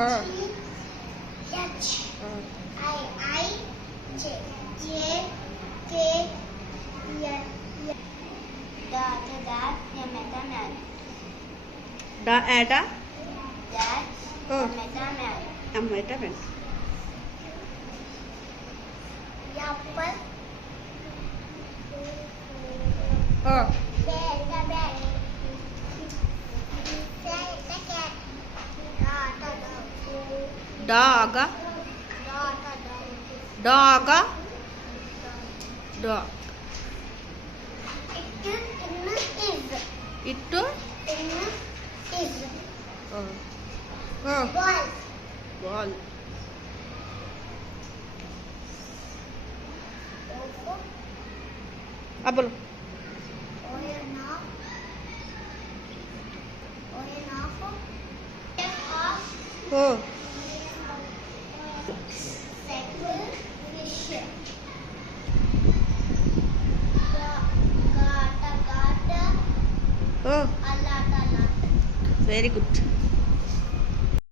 Uh. H Uh. I J J K L that man Da Ada. that Oh. man Ameta Ben. apple Oh. bear the cat Dog. dog Dog. Dog. It. is Oh. Oh. ball Ball. Apple. Oh. Oh. Very good.